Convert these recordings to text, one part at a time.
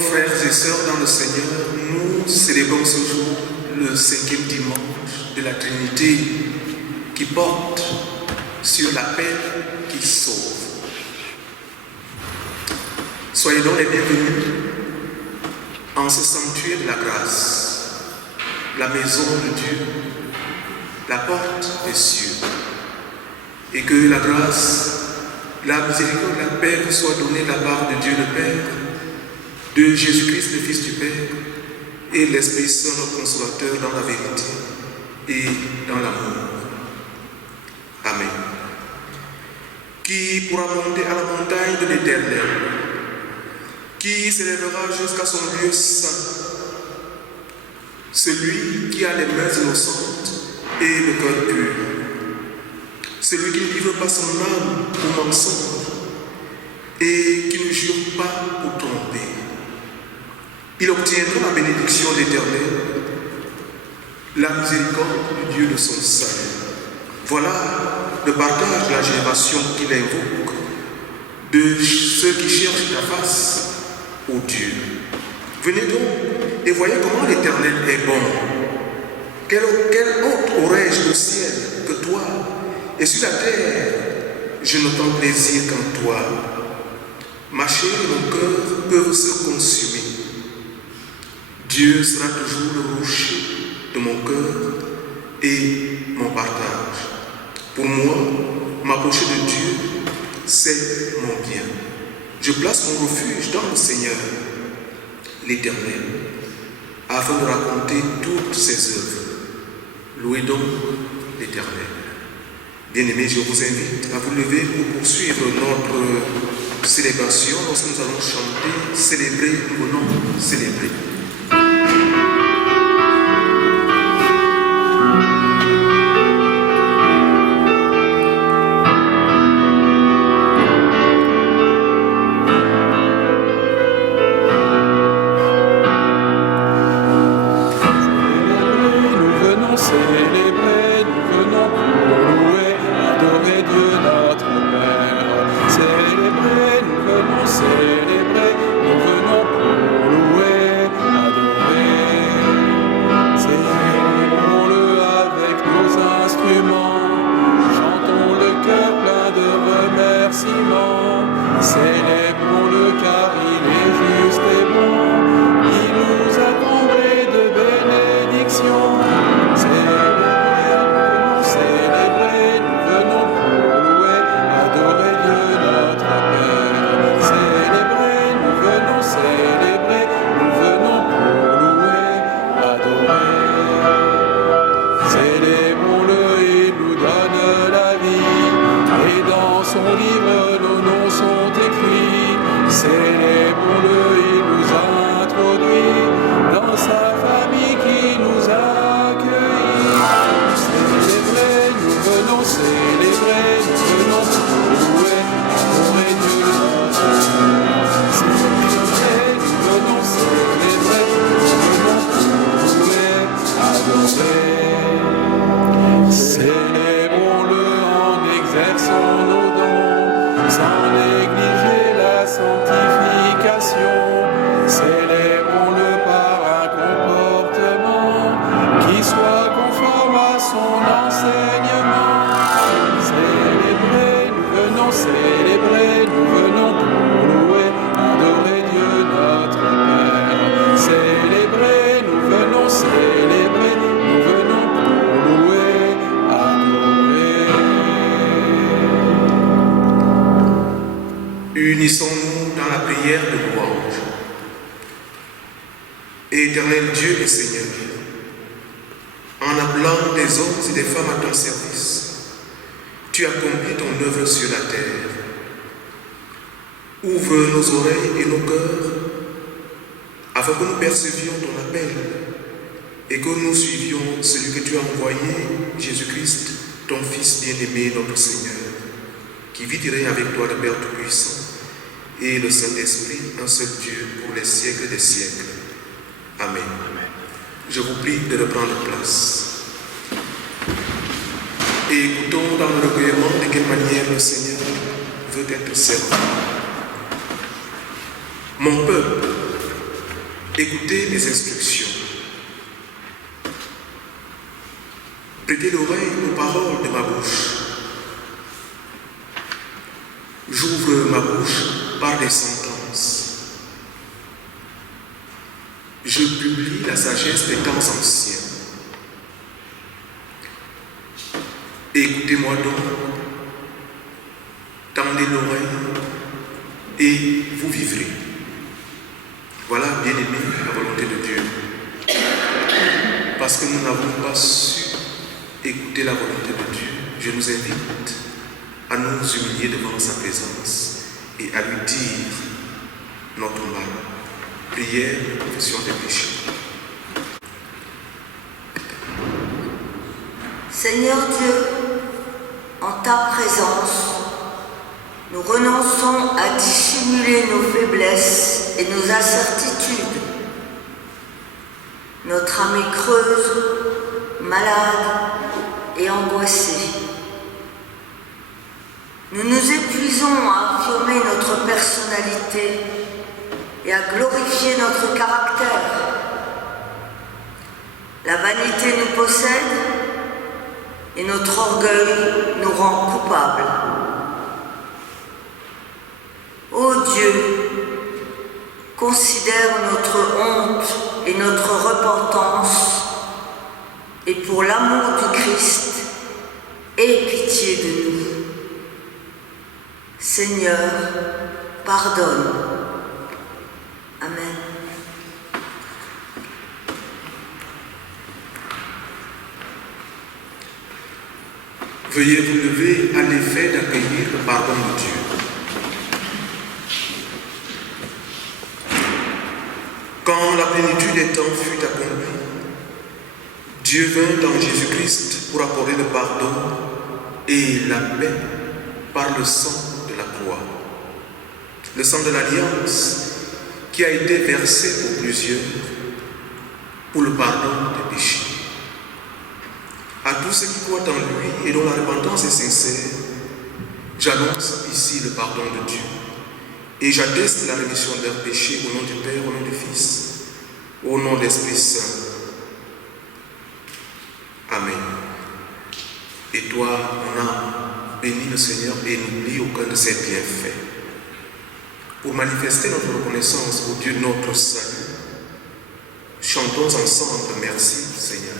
frères et sœurs dans le Seigneur, nous célébrons ce jour le 5e dimanche de la Trinité qui porte sur l'appel qui sauve. Soyez donc les bienvenus en ce sanctuaire de la grâce, la maison de Dieu, la porte des cieux, et que la grâce, la miséricorde, la paix vous soit donnée de la part de Dieu le Père, de Jésus-Christ le Fils du Père, et l'Esprit Saint, notre consolateur dans la vérité et dans l'amour. Amen. Qui pourra monter à la montagne de l'Éternel, qui s'élèvera jusqu'à son lieu saint, celui qui a les mains innocentes et le cœur pur, celui qui ne livre pas son âme au mensonge et qui ne jure pas pour tromper. Il obtiendra la bénédiction de l'Éternel, la miséricorde du Dieu de son salut. Voilà le partage de la génération qu'il invoque, de ceux qui cherchent ta face, ô Dieu. Venez donc et voyez comment l'Éternel est bon. Quel autre aurais-je au ciel que toi? Et sur la terre, je ne prends plaisir qu'en toi. Ma chair et mon cœur peuvent se consumer. Dieu sera toujours le rocher de mon cœur et mon partage. Pour moi, m'approcher de Dieu, c'est mon bien. Je place mon refuge dans le Seigneur, l'Éternel, afin de raconter toutes ses œuvres. Louez donc l'Éternel. Bien-aimés, je vous invite à vous lever pour poursuivre notre célébration lorsque nous allons chanter, célébrer, nous venons célébrer. Unissons-nous dans la prière de louange. Éternel Dieu et Seigneur, en appelant des hommes et des femmes à ton service, tu accomplis ton œuvre sur la terre. Ouvre nos oreilles et nos cœurs afin que nous percevions ton appel et que nous suivions celui que tu as envoyé, Jésus-Christ, ton Fils bien-aimé, notre Seigneur, qui vit et règne avec toi, le Père Tout-Puissant, et le Saint-Esprit, un seul Dieu, pour les siècles des siècles. Amen. Je vous prie de reprendre place. Et écoutons dans le recueillement de quelle manière le Seigneur veut être servi. Mon peuple Écoutez mes instructions. Prêtez l'oreille aux paroles de ma bouche. J'ouvre ma bouche par des sentences. Je publie la sagesse des temps anciens. Écoutez-moi donc, tendez l'oreille et vous vivrez. Voilà, bien-aimés, la volonté de Dieu. Parce que nous n'avons pas su écouter la volonté de Dieu, je nous invite à nous humilier devant sa présence et à lui dire notre mal. Prière, confession des péchés. Seigneur Dieu, en ta présence, nous renonçons à dissimuler nos faiblesses et nos incertitudes. Notre âme est creuse, malade et angoissée. Nous nous épuisons à affirmer notre personnalité et à glorifier notre caractère. La vanité nous possède et notre orgueil nous rend coupables. Ô Dieu, considère notre honte et notre repentance, et pour l'amour du Christ, aie pitié de nous. Seigneur, pardonne. Amen. Veuillez vous lever à l'effet d'accueillir le pardon de Dieu. Quand la plénitude des temps fut accomplie, Dieu vint dans Jésus-Christ pour accorder le pardon et la paix par le sang de la croix. Le sang de l'Alliance qui a été versé pour plusieurs pour le pardon des péchés. À tous ceux qui croient en lui et dont la repentance est sincère, j'annonce ici le pardon de Dieu et j'atteste la rémission de leurs péchés au nom du Père, au nom du Fils, au nom de l'Esprit Saint. Amen. Et toi, mon âme, bénis le Seigneur et n'oublie aucun de ses bienfaits. Pour manifester notre reconnaissance au Dieu notre salut, chantons ensemble merci Seigneur.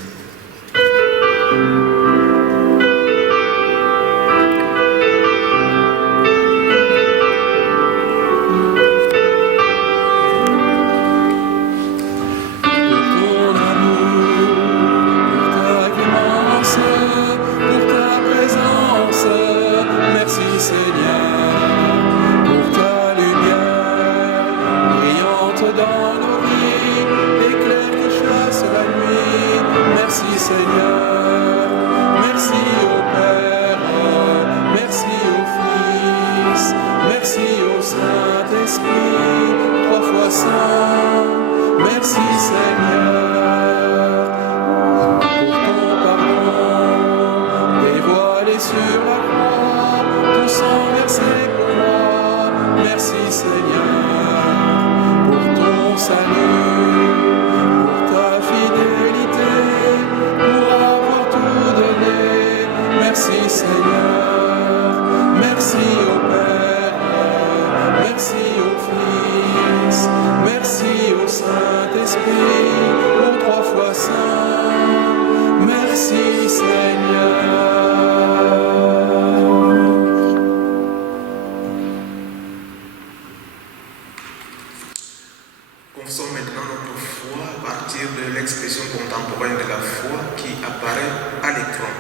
Confessons maintenant notre foi à partir de l'expression contemporaine de la foi qui apparaît à l'écran.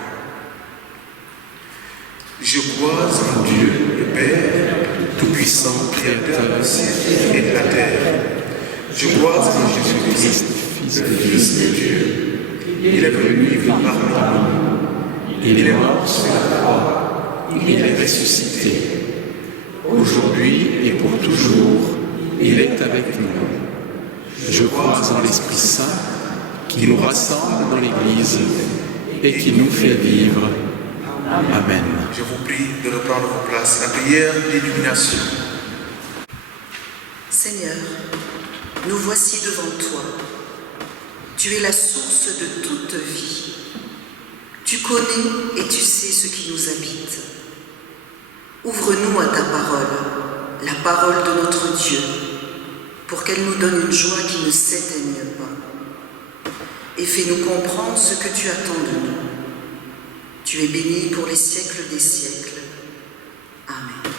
Je crois en Dieu, le Père, Tout-Puissant, Créateur du ciel et de la terre. Je crois en Jésus-Christ, le Fils de Dieu. Il est venu vivre parmi nous. Il est mort sur la croix. Il est ressuscité. Aujourd'hui et pour toujours, il est avec nous. Je crois en l'Esprit Saint qui nous rassemble dans l'Église et qui nous fait vivre. Amen. Je vous prie de reprendre vos places. La prière d'illumination. Seigneur, nous voici devant toi. Tu es la source de toute vie. Tu connais et tu sais ce qui nous habite. Ouvre-nous à ta parole, la parole de notre Dieu, pour qu'elle nous donne une joie qui ne s'éteigne pas. Et fais-nous comprendre ce que tu attends de nous. Tu es béni pour les siècles des siècles. Amen.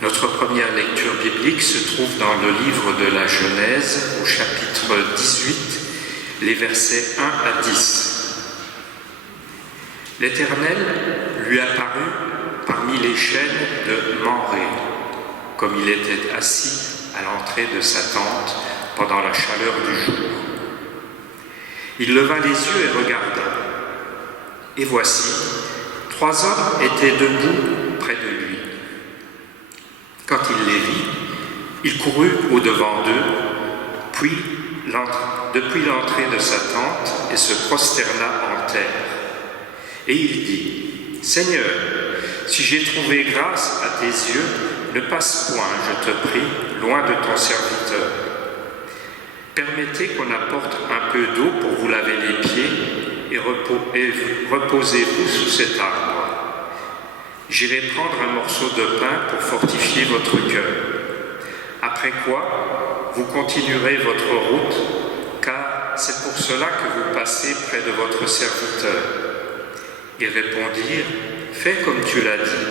Notre première lecture biblique se trouve dans le livre de la Genèse, au chapitre 18, les versets 1 à 10. L'Éternel lui apparut parmi les chênes de Mamré, comme il était assis à l'entrée de sa tente pendant la chaleur du jour. Il leva les yeux et regarda. Et voici, 3 hommes étaient debout près de lui. Quand il les vit, il courut au-devant d'eux, puis depuis l'entrée de sa tente et se prosterna en terre. Et il dit, « Seigneur, si j'ai trouvé grâce à tes yeux, ne passe point, je te prie, loin de ton serviteur. Permettez qu'on apporte un peu d'eau pour vous laver les pieds et reposez-vous sous cet arbre. J'irai prendre un morceau de pain pour fortifier votre cœur. Après quoi, vous continuerez votre route, car c'est pour cela que vous passez près de votre serviteur. » Ils répondirent, « Fais comme tu l'as dit. »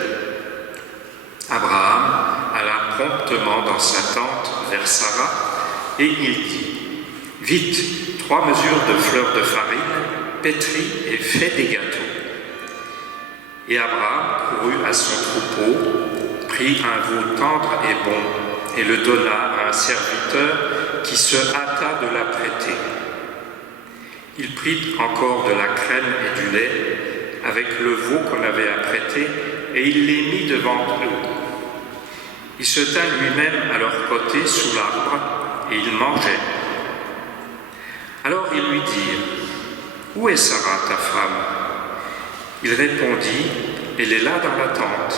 Abraham alla promptement dans sa tente vers Sarah, et il dit, « Vite, 3 mesures de fleurs de farine, pétris et fais des gâteaux. » Et Abraham courut à son troupeau, prit un veau tendre et bon, et le donna à un serviteur qui se hâta de l'apprêter. Il prit encore de la crème et du lait, avec le veau qu'on avait apprêté, et il les mit devant eux. Il se tint lui-même à leur côté sous l'arbre, et il mangeait. Alors ils lui dirent, « Où est Sarah, ta femme ?» Il répondit, « Elle est là dans la tente. »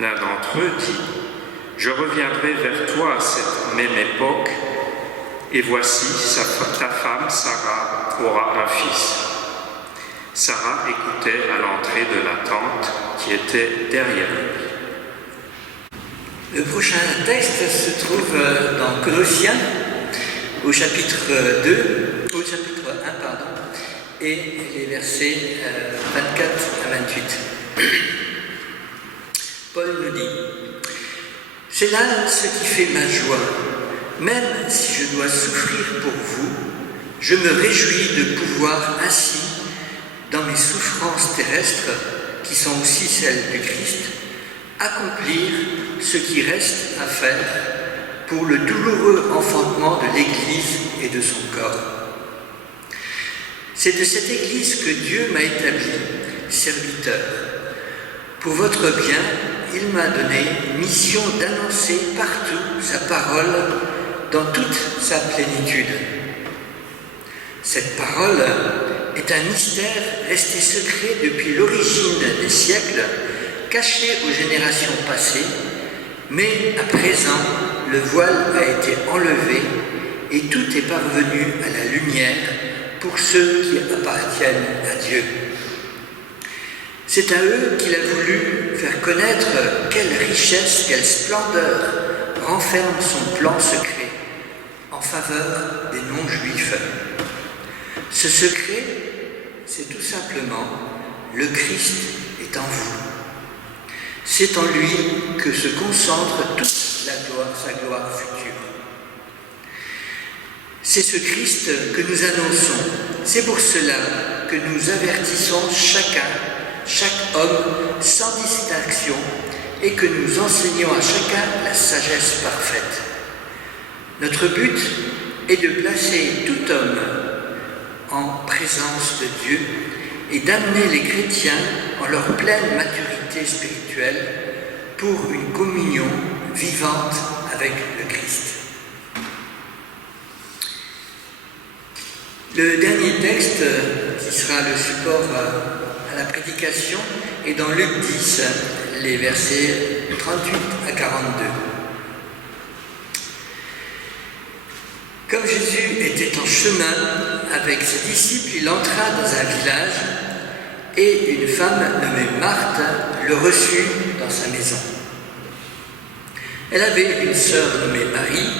L'un d'entre eux dit, « Je reviendrai vers toi à cette même époque, et voici, ta femme Sarah aura un fils. » Sarah écoutait à l'entrée de la tente qui était derrière lui. Le prochain texte se trouve dans Colossiens, au chapitre 1, et les versets 24 à 28. Paul nous dit, « C'est là ce qui fait ma joie. Même si je dois souffrir pour vous, je me réjouis de pouvoir ainsi, dans mes souffrances terrestres, qui sont aussi celles du Christ, accomplir ce qui reste à faire pour le douloureux enfantement de l'Église et de son corps. C'est de cette Église que Dieu m'a établi, serviteur. Pour votre bien, il m'a donné mission d'annoncer partout sa parole dans toute sa plénitude. Cette parole est un mystère resté secret depuis l'origine des siècles, caché aux générations passées, mais à présent, le voile a été enlevé et tout est parvenu à la lumière pour ceux qui appartiennent à Dieu. C'est à eux qu'il a voulu faire connaître quelle richesse, quelle splendeur renferme son plan secret en faveur des non-juifs. Ce secret, c'est tout simplement le Christ est en vous. C'est en lui que se concentre toute sa gloire future. C'est ce Christ que nous annonçons. C'est pour cela que nous avertissons chaque homme sans distinction et que nous enseignons à chacun la sagesse parfaite. Notre but est de placer tout homme en présence de Dieu et d'amener les chrétiens en leur pleine maturité spirituelle pour une communion vivante avec le Christ. Le dernier texte qui sera le support à la prédication est dans Luc 10, les versets 38 à 42. Comme Jésus était en chemin avec ses disciples, il entra dans un village et une femme nommée Marthe le reçut dans sa maison. Elle avait une sœur nommée Marie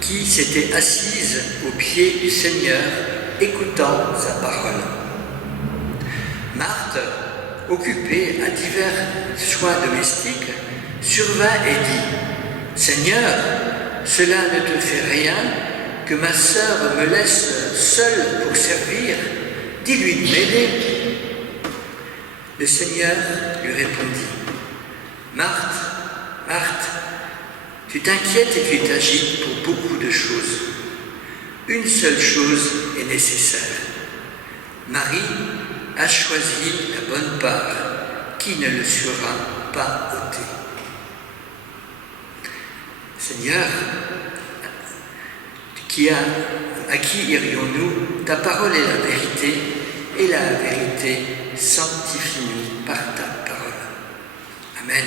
qui s'était assise aux pieds du Seigneur, écoutant sa parole. Marthe, occupée à divers soins domestiques, survint et dit « Seigneur, cela ne te fait rien que ma sœur me laisse seule pour servir, dis-lui de m'aider. » Le Seigneur lui répondit « Marthe, Marthe, tu t'inquiètes et tu t'agites pour beaucoup de choses. Une seule chose est nécessaire. Marie a choisi la bonne part qui ne le sera pas ôtée. » Seigneur, à qui irions-nous? Ta parole est la vérité, et la vérité sanctifie-nous par ta parole. Amen.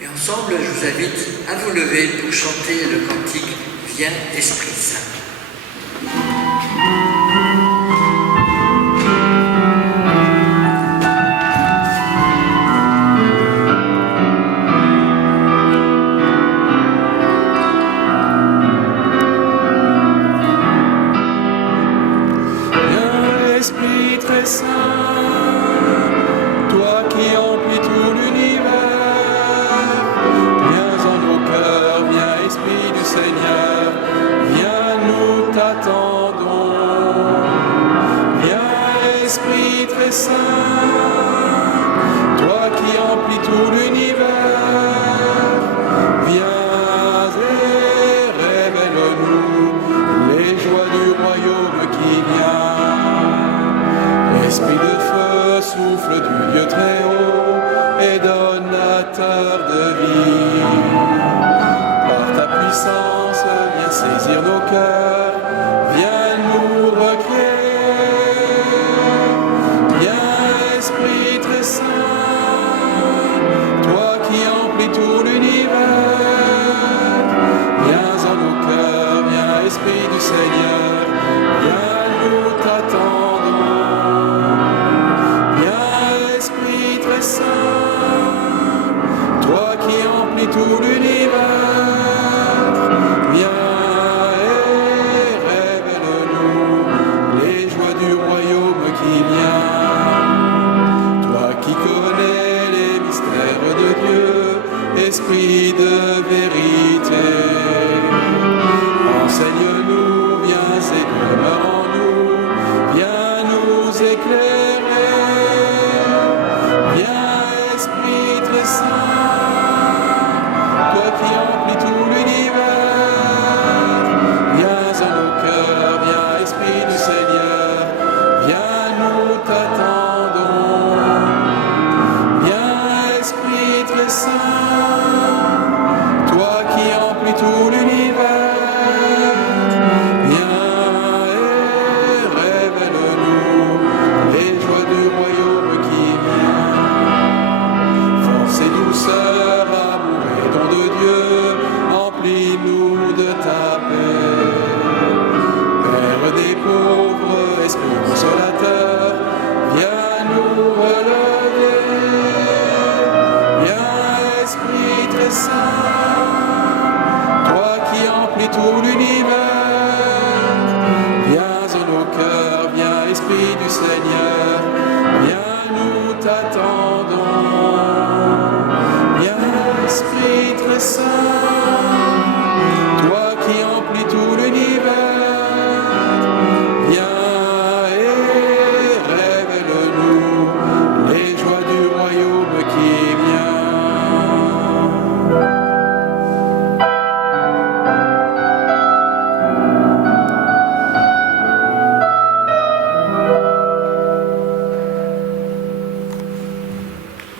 Et ensemble, je vous invite à vous lever pour chanter le cantique « Viens, Esprit Saint ».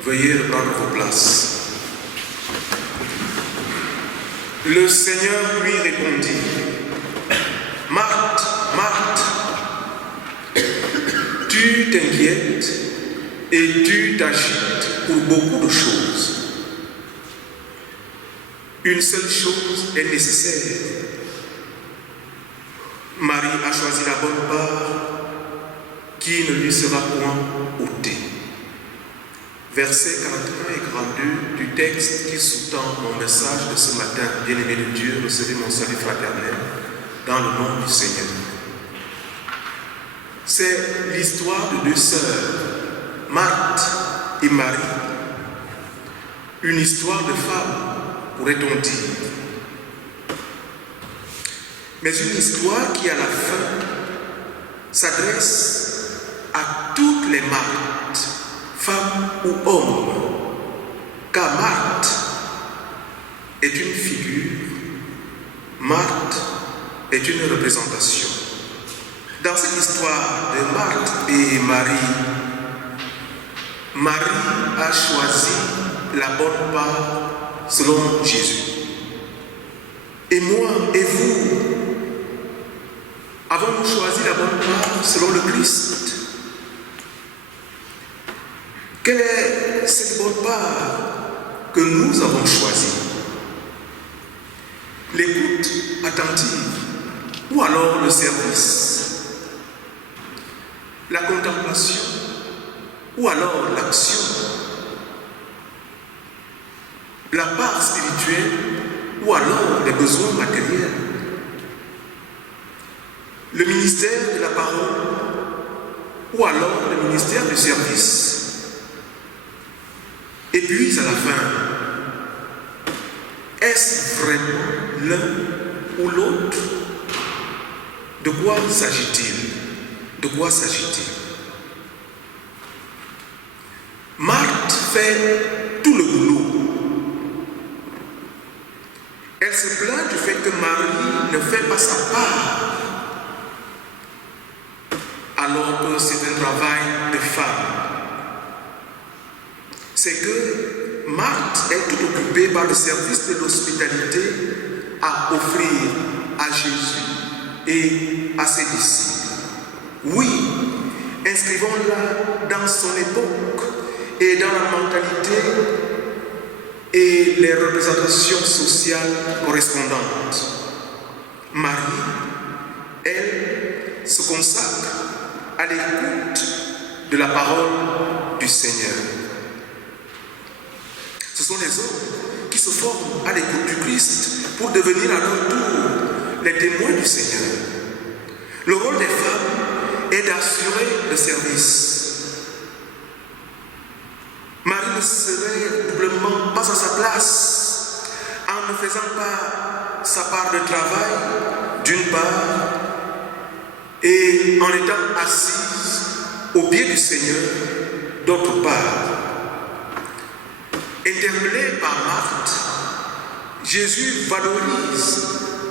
Veuillez reprendre vos places. Le Seigneur lui répondit, « Marthe, Marthe, tu t'inquiètes et tu t'agites pour beaucoup de choses. Une seule chose est nécessaire. Marie a choisi la bonne part qui ne lui sera point ôtée. Versets 41 et 42 du texte qui sous-tend mon message de ce matin. Bien-aimés de Dieu, recevez mon salut fraternel dans le nom du Seigneur. C'est l'histoire de deux sœurs, Marthe et Marie. Une histoire de femmes, pourrait-on dire. Mais une histoire qui, à la fin, s'adresse à toutes les Marthes, femmes ou hommes, car Marthe est une figure, Marthe est une représentation. Dans cette histoire de Marthe et Marie, Marie a choisi la bonne part selon Jésus. Et moi et vous, avons-nous choisi la bonne part selon le Christ? Quelle est cette bonne part que nous avons choisie? L'écoute attentive ou alors le service? La contemplation ou alors l'action? La part spirituelle ou alors les besoins matériels? Le ministère de la parole ou alors le ministère du service? Et puis à la fin, est-ce vraiment l'un ou l'autre? De quoi s'agit-il? De quoi s'agit-il? Marthe fait tout le boulot. Elle se plaint du fait que Marie ne fait pas sa part, alors que c'est un travail de femme. C'est que Marthe est tout occupée par le service de l'hospitalité à offrir à Jésus et à ses disciples. Oui, inscrivons-la dans son époque et dans la mentalité et les représentations sociales correspondantes. Marie, elle, se consacre à l'écoute de la parole du Seigneur. Ce sont les hommes qui se forment à l'écoute du Christ pour devenir à leur tour les témoins du Seigneur. Le rôle des femmes est d'assurer le service. Marie ne serait doublement pas à sa place en ne faisant pas sa part de travail, d'une part, et en étant assise au pied du Seigneur, d'autre part. Interpellé par Marthe, Jésus valorise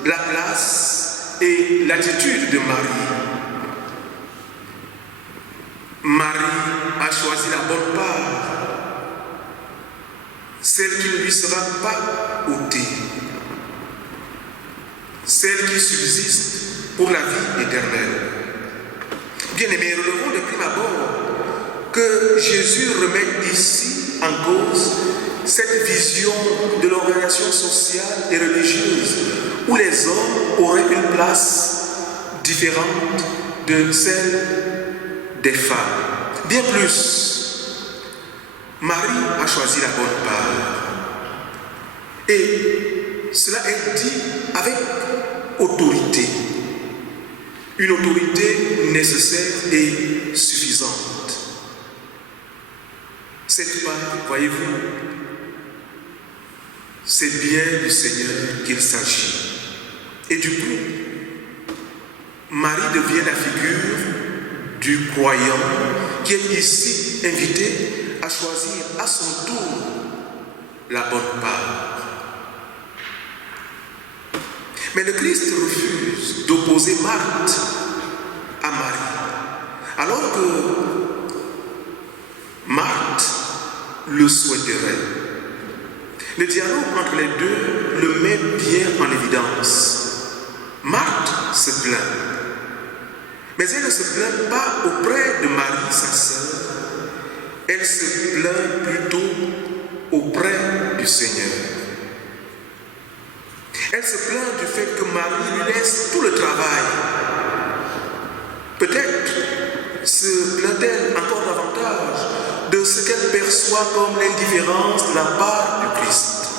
la place et l'attitude de Marie. Marie a choisi la bonne part, celle qui ne lui sera pas ôtée, celle qui subsiste pour la vie éternelle. Bien-aimés, relevons de prime abord que Jésus remet ici en cause cette vision de l'organisation sociale et religieuse où les hommes auraient une place différente de celle des femmes. Bien plus, Marie a choisi la bonne part. Et cela est dit avec autorité. Une autorité nécessaire et suffisante. Cette part, voyez-vous, c'est bien du Seigneur qu'il s'agit. Et du coup, Marie devient la figure du croyant qui est ici invité à choisir à son tour la bonne part. Mais le Christ refuse d'opposer Marthe à Marie, alors que Marthe le souhaiterait. Le dialogue entre les deux le met bien en évidence. Marthe se plaint, mais elle ne se plaint pas auprès de Marie, sa sœur, elle se plaint plutôt auprès du Seigneur. Elle se plaint du fait que Marie lui laisse tout le travail peut-être se plaint-elle encore davantage de ce qu'elle perçoit comme l'indifférence de la part du Christ.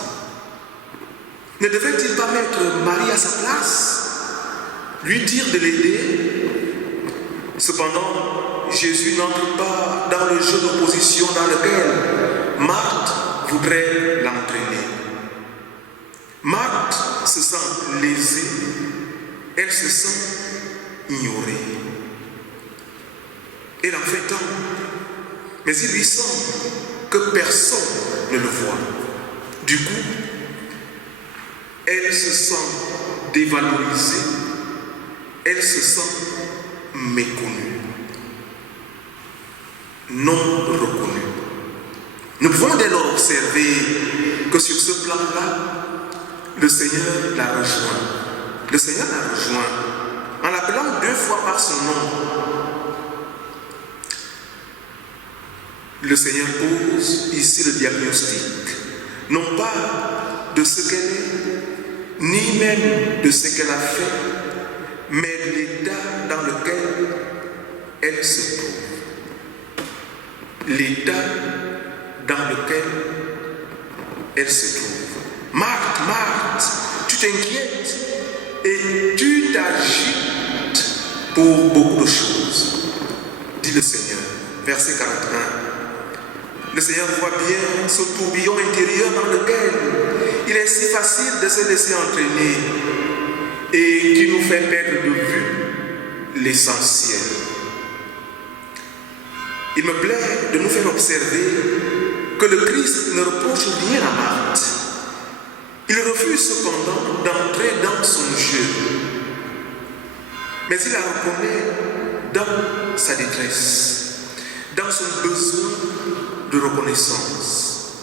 Ne devrait-il pas mettre Marie à sa place, lui dire de l'aider? Cependant, Jésus n'entre pas dans le jeu d'opposition dans lequel Marthe voudrait l'entraîner. Marthe se sent lésée, elle se sent ignorée. Elle en fait tant, mais il lui semble que personne ne le voit. Du coup, elle se sent dévalorisée, elle se sent méconnue, non reconnue. Nous pouvons dès lors observer que sur ce plan-là, le Seigneur la rejoint. Le Seigneur la rejoint en l'appelant 2 fois par son nom. Le Seigneur pose ici le diagnostic, non pas de ce qu'elle est, ni même de ce qu'elle a fait, mais de l'état dans lequel elle se trouve. L'état dans lequel elle se trouve. Marthe, Marthe, tu t'inquiètes et tu t'agites pour beaucoup de choses, dit le Seigneur. Verset 41. Le Seigneur voit bien ce tourbillon intérieur dans lequel il est si facile de se laisser entraîner et qui nous fait perdre de vue l'essentiel. Il me plaît de nous faire observer que le Christ ne reproche rien à Marthe. Il refuse cependant d'entrer dans son jeu, mais il la reconnaît dans sa détresse, dans son besoin de reconnaissance.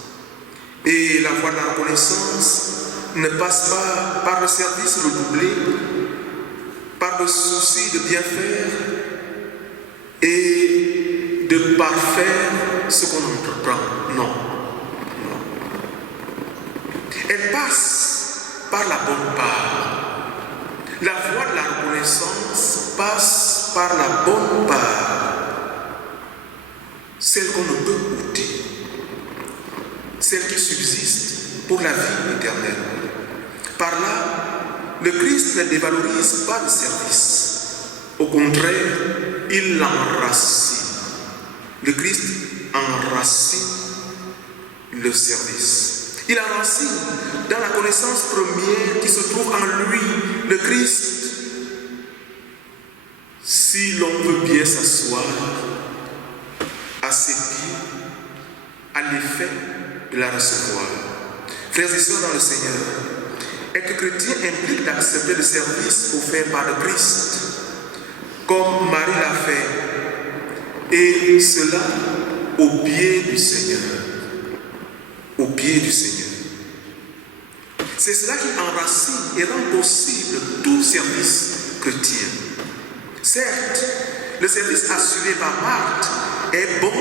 Et la voie de la reconnaissance ne passe pas par le service redoublé, par le souci de bien faire et de parfaire ce qu'on entreprend. Non. Elle passe par la bonne part. La voie de la reconnaissance passe par la bonne part. Celle qu'on ne peut goûter. Celle qui subsiste pour la vie éternelle. Par là, le Christ ne dévalorise pas le service. Au contraire, il l'enracine. Le Christ enracine le service. Il enracine dans la connaissance première qui se trouve en lui, le Christ. Si l'on veut bien s'asseoir à ses pieds, à l'effet de la recevoir. Frères et sœurs dans le Seigneur, être chrétien implique d'accepter le service offert par le Christ, comme Marie l'a fait, et cela au pied du Seigneur. Au pied du Seigneur. C'est cela qui enracine et rend possible tout service chrétien. Certes, le service assuré par Marthe est bon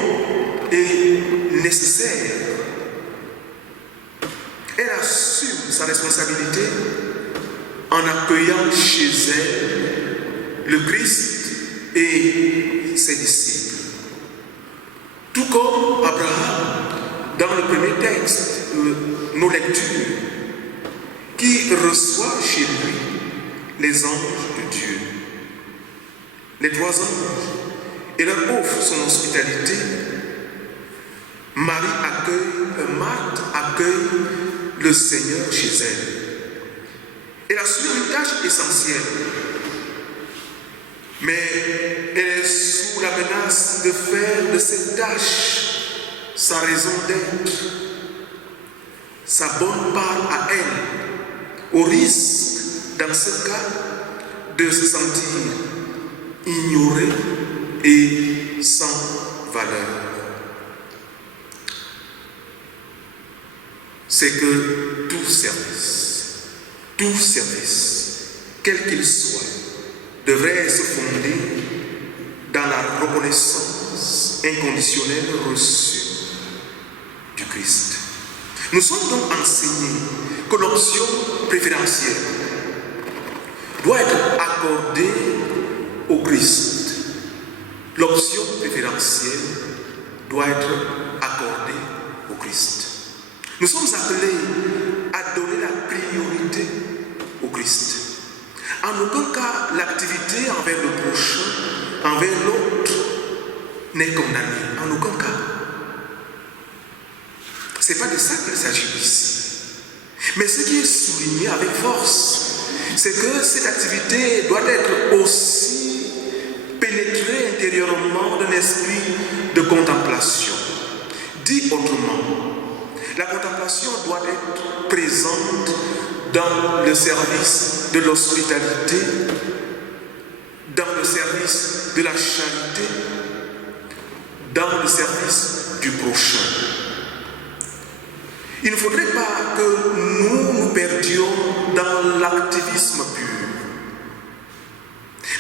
et nécessaire. Elle assume sa responsabilité en accueillant chez elle le Christ et ses disciples. Tout comme Abraham, dans le premier texte de nos lectures, qui reçoit chez lui les anges de Dieu. Les 3 anges, et leur offre son hospitalité. Marthe accueille le Seigneur chez elle. Elle assure une tâche essentielle, mais elle est sous la menace de faire de cette tâche sa raison d'être, sa bonne part à elle, au risque, dans ce cas, de se sentir ignorée et sans valeur. C'est que tout service, quel qu'il soit, devrait se fonder dans la reconnaissance inconditionnelle reçue du Christ. Nous sommes donc enseignés que l'option préférentielle doit être accordée au Christ l'option préférentielle doit être accordée au Christ. Nous sommes appelés à donner la priorité au Christ. En aucun cas, l'activité envers le prochain, envers l'autre, n'est condamnée. En aucun cas. Ce n'est pas de ça qu'il s'agit ici. Mais ce qui est souligné avec force, c'est que cette activité doit être aussi pénétrée intérieurement d'un esprit de contemplation. Dit autrement, la contemplation doit être présente dans le service de l'hospitalité, dans le service de la charité, dans le service du prochain. Il ne faudrait pas que nous nous perdions dans l'activisme pur.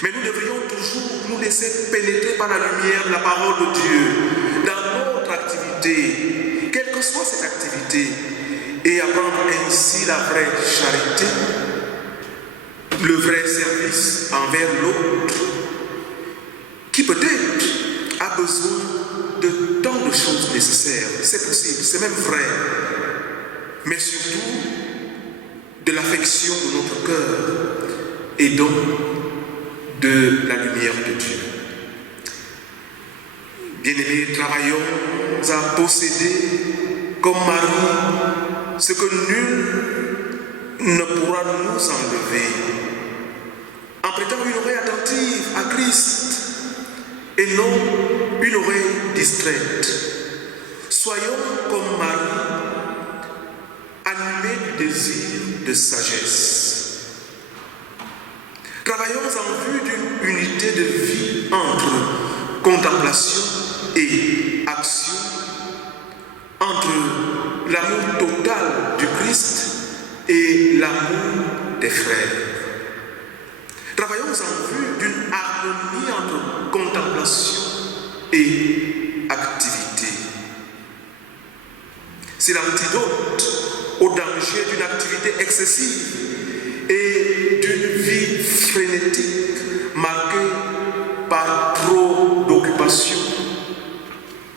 Mais nous devrions toujours nous laisser pénétrer par la lumière de la parole de Dieu dans notre activité, quelle que soit cette activité, et apprendre ainsi la vraie charité, le vrai service envers l'autre, qui peut-être a besoin de tant de choses nécessaires. C'est possible, c'est même vrai. Mais surtout de l'affection de notre cœur et donc de la lumière de Dieu. Bien-aimés, travaillons à posséder comme Marie ce que nul ne pourra nous enlever, en prêtant une oreille attentive à Christ et non une oreille distraite. Soyons comme Marie, animés du désir de sagesse. Travaillons en vue d'une unité de vie entre contemplation et action, entre l'amour total du Christ et l'amour des frères. Travaillons en vue d'une harmonie entre contemplation et activité. C'est l'antidote au danger d'une activité excessive et d'une vie frénétique marquée par trop d'occupations,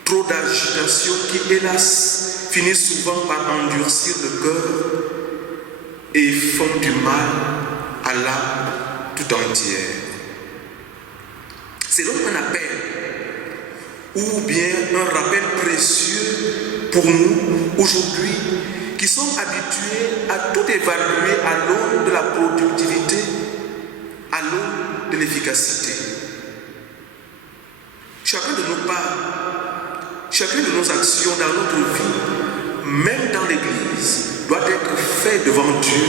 trop d'agitation qui, hélas, finissent souvent par endurcir le cœur et font du mal à l'âme tout entière. C'est donc un appel ou bien un rappel précieux pour nous aujourd'hui qui sommes habitués à tout évaluer à l'aune de la productivité, à l'aune de l'efficacité. Chacun de nos pas, chacune de nos actions dans notre vie, même dans l'Église, doit être fait devant Dieu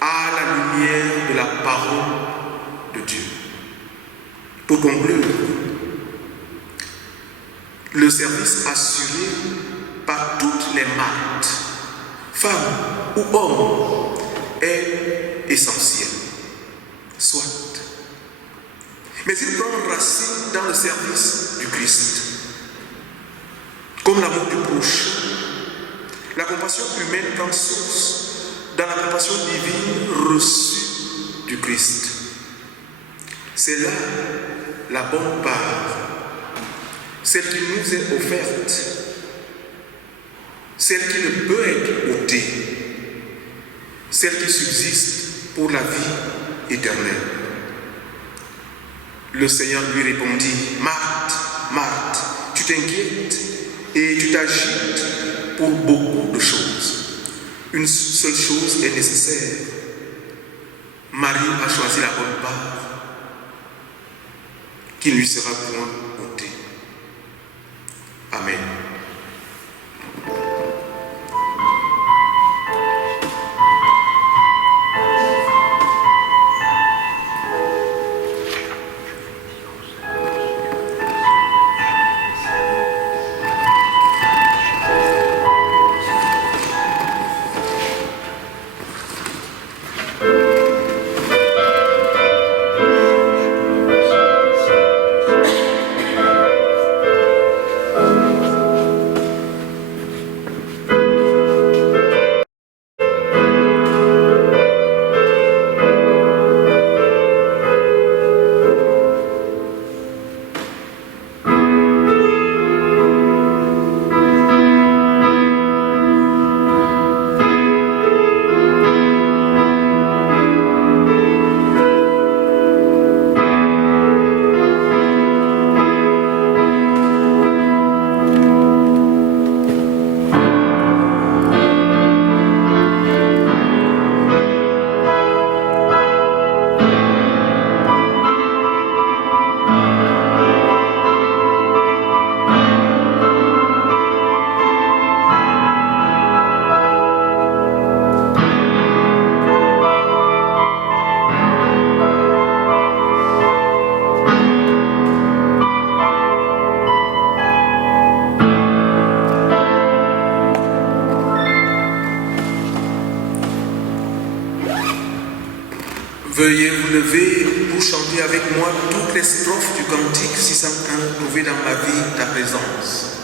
à la lumière de la parole de Dieu. Pour conclure, le service assuré par toutes les marques, femmes ou hommes, est essentiel. Soit. Mais il prend racine dans le service du Christ. Comme l'amour du prochain, la compassion humaine prend source dans la compassion divine reçue du Christ. C'est là la bonne part, celle qui nous est offerte, celle qui ne peut être ôtée, celle qui subsiste pour la vie éternelle. Le Seigneur lui répondit: Marthe, Marthe, tu t'inquiètes et tu t'agites pour beaucoup de choses. Une seule chose est nécessaire. Marie a choisi la bonne part qui ne lui sera point ôtée. Amen. Veuillez vous lever pour chanter avec moi toutes les strophes du cantique 601 trouvé dans ma vie ta présence.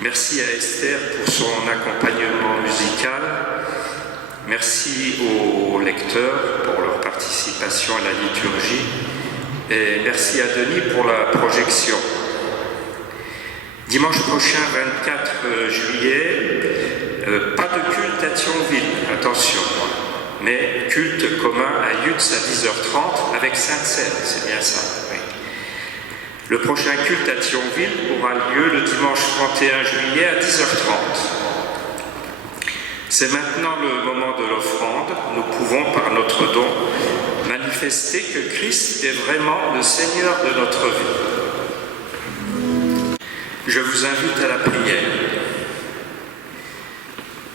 Merci à Esther pour son accompagnement musical. Merci aux lecteurs pour leur participation à la liturgie. Et merci à Denis pour la projection. Dimanche prochain, 24 juillet, pas de culte à Thionville, attention, mais culte commun à Yutz à 10h30 avec Sainte-Seine, c'est bien ça. Oui. Le prochain culte à Thionville aura lieu le dimanche 31 juillet à 10h30. C'est maintenant le moment de l'offrande. Nous pouvons, par notre don, manifester que Christ est vraiment le Seigneur de notre vie. Je vous invite à la prière.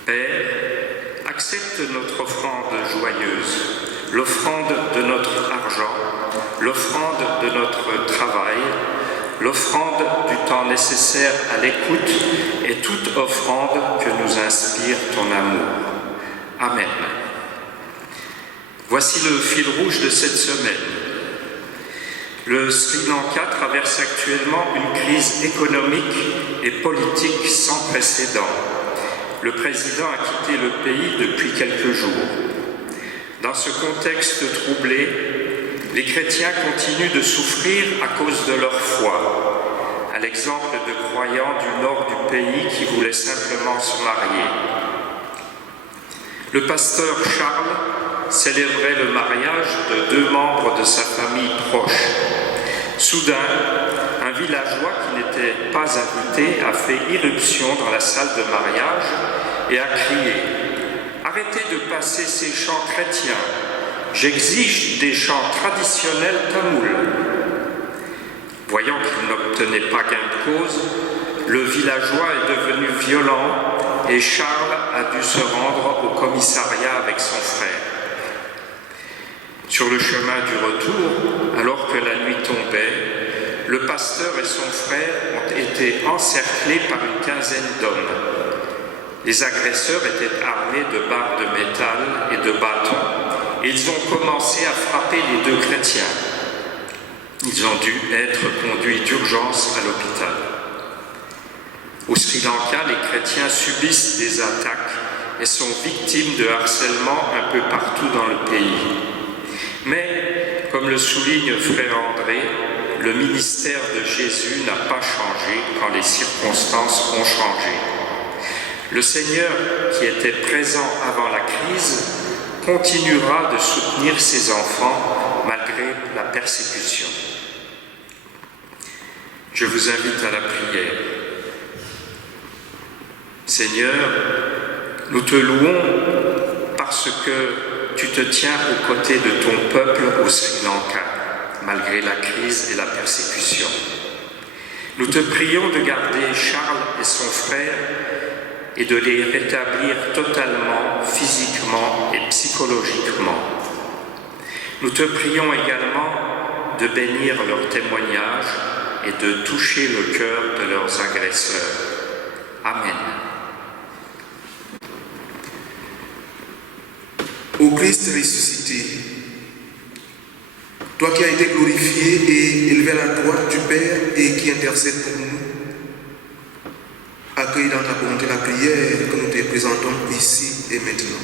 Père, accepte notre offrande joyeuse, l'offrande de notre argent, l'offrande de notre travail, l'offrande du temps nécessaire à l'écoute et toute offrande que nous inspire ton amour. Amen. Voici le fil rouge de cette semaine. Le Sri Lanka traverse actuellement une crise économique et politique sans précédent. Le président a quitté le pays depuis quelques jours. Dans ce contexte troublé, les chrétiens continuent de souffrir à cause de leur foi, à l'exemple de croyants du nord du pays qui voulaient simplement se marier. Le pasteur Charles célébrait le mariage de 2 membres de sa famille proche. Soudain, un villageois qui n'était pas invité a fait irruption dans la salle de mariage et a crié « À Arrêtez de passer ces chants chrétiens. J'exige des chants traditionnels tamouls. Voyant qu'il n'obtenait pas gain de cause, le villageois est devenu violent et Charles a dû se rendre au commissariat avec son frère. Sur le chemin du retour, alors que la nuit tombait, le pasteur et son frère ont été encerclés par une quinzaine d'hommes. Les agresseurs étaient armés de barres de métal et de bâtons, et ils ont commencé à frapper les deux chrétiens. Ils ont dû être conduits d'urgence à l'hôpital. Au Sri Lanka, les chrétiens subissent des attaques et sont victimes de harcèlement un peu partout dans le pays. Mais, comme le souligne Frère André, le ministère de Jésus n'a pas changé quand les circonstances ont changé. Le Seigneur, qui était présent avant la crise, continuera de soutenir ses enfants malgré la persécution. Je vous invite à la prière. Seigneur, nous te louons parce que tu te tiens aux côtés de ton peuple au Sri Lanka, malgré la crise et la persécution. Nous te prions de garder Charles et son frère et de les rétablir totalement, physiquement et psychologiquement. Nous te prions également de bénir leur témoignage et de toucher le cœur de leurs agresseurs. Amen. Ô Christ ressuscité, toi qui as été glorifié et élevé à la droite du Père et qui intercède pour nous, accueille dans ta bonté la prière que nous te présentons ici et maintenant.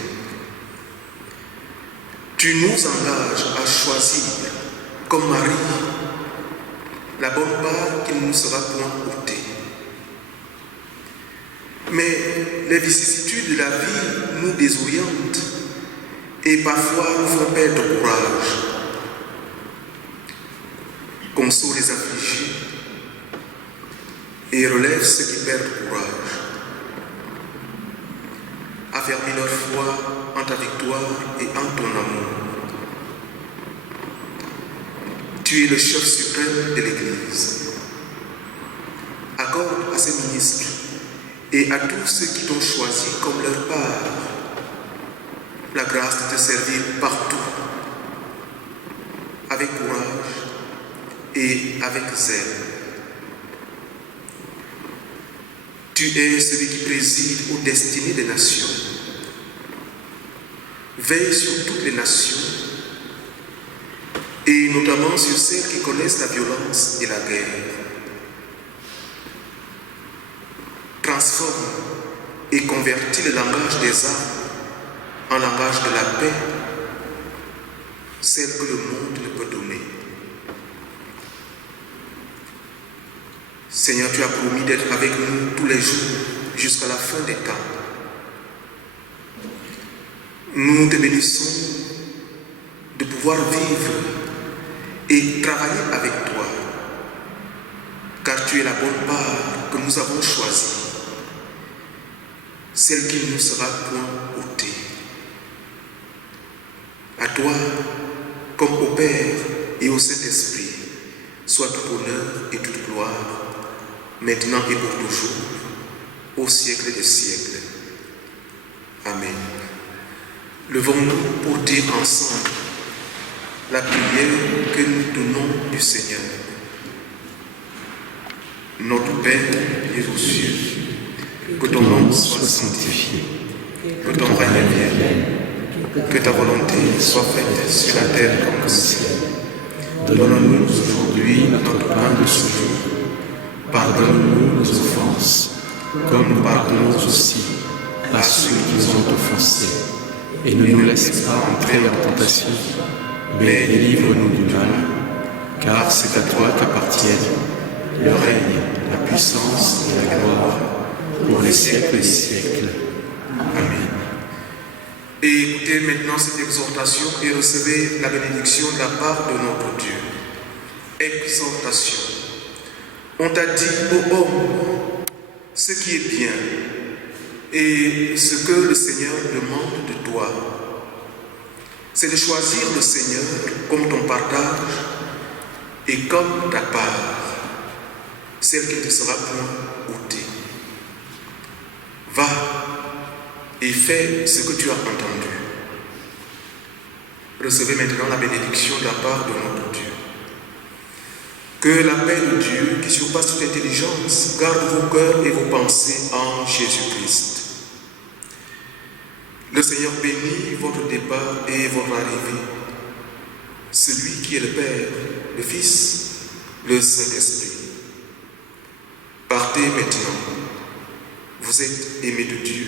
Tu nous engages à choisir, comme Marie, la bonne part qui ne nous sera point ôtée. Mais les vicissitudes de la vie nous désorientent et parfois nous font perdre courage. Console les affligés et relève ceux qui perdent courage. Affermis leur foi en ta victoire et en ton amour. Tu es le chef suprême de l'Église. Accorde à ces ministres et à tous ceux qui t'ont choisi comme leur part la grâce de te servir partout, avec courage et avec zèle. Tu es celui qui préside aux destinées des nations. Veille sur toutes les nations, et notamment sur celles qui connaissent la violence et la guerre. Transforme et convertis le langage des armes en langage de la paix, celle que le monde ne peut donner. Seigneur, tu as promis d'être avec nous tous les jours jusqu'à la fin des temps. Nous te bénissons de pouvoir vivre et travailler avec toi, car tu es la bonne part que nous avons choisie, celle qui ne nous sera point ôtée. À toi, comme au Père et au Saint-Esprit, soit tout honneur et toute gloire, maintenant et pour toujours, au siècle des siècles. Amen. Levons-nous pour dire ensemble la prière que nous donnons du Seigneur. Notre Père qui es aux cieux, que ton nom soit sanctifié, que ton règne vienne, que ta volonté soit faite sur la terre comme au ciel. Donne-nous aujourd'hui notre pain de ce jour. Pardonne-nous nos offenses, comme nous pardonnons aussi à ceux qui nous ont offensés. Et ne nous laisse pas entrer en tentation, mais délivre-nous du mal, car c'est à toi qu'appartiennent le règne, la puissance et la gloire, pour les siècles des siècles. Amen. Et écoutez maintenant cette exhortation et recevez la bénédiction de la part de notre Dieu. Exhortation. On t'a dit, ô homme, ce qui est bien et ce que le Seigneur demande de toi. toi. C'est de choisir le Seigneur comme ton partage et comme ta part, celle qui te sera point ôtée. Va et fais ce que tu as entendu. Recevez maintenant la bénédiction de la part de notre Dieu. Que la paix de Dieu, qui surpasse toute intelligence, garde vos cœurs et vos pensées en Jésus-Christ. Le Seigneur bénit votre départ et votre arrivée. Celui qui est le Père, le Fils, le Saint-Esprit. Partez maintenant. Vous êtes aimés de Dieu.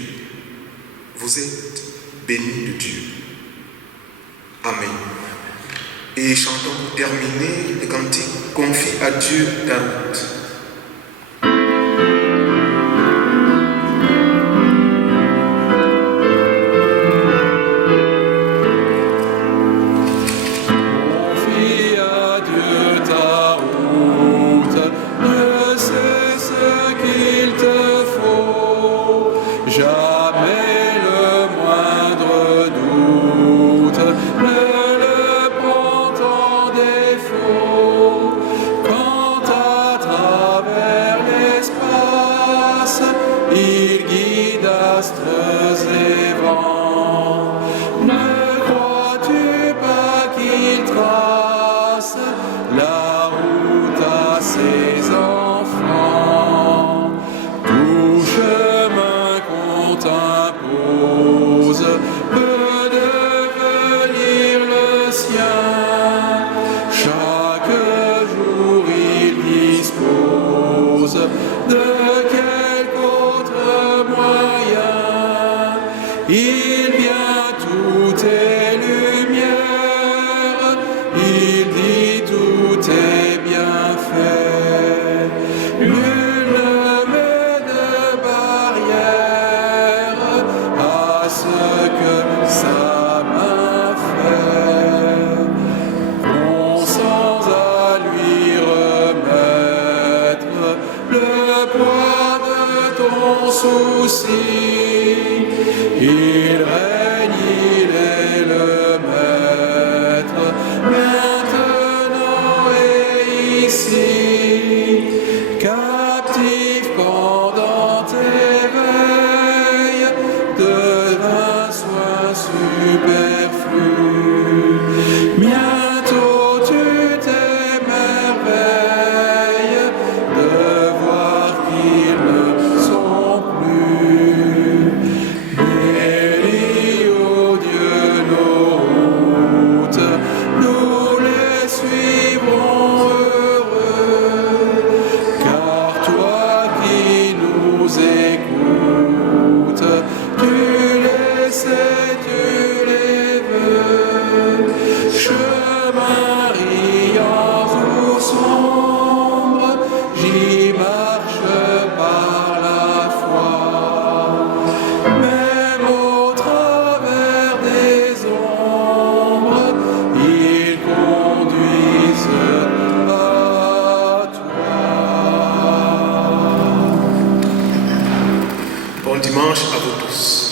Vous êtes bénis de Dieu. Amen. Et chantons pour terminer le cantique Confie à Dieu ta route. Bon dimanche à vous tous.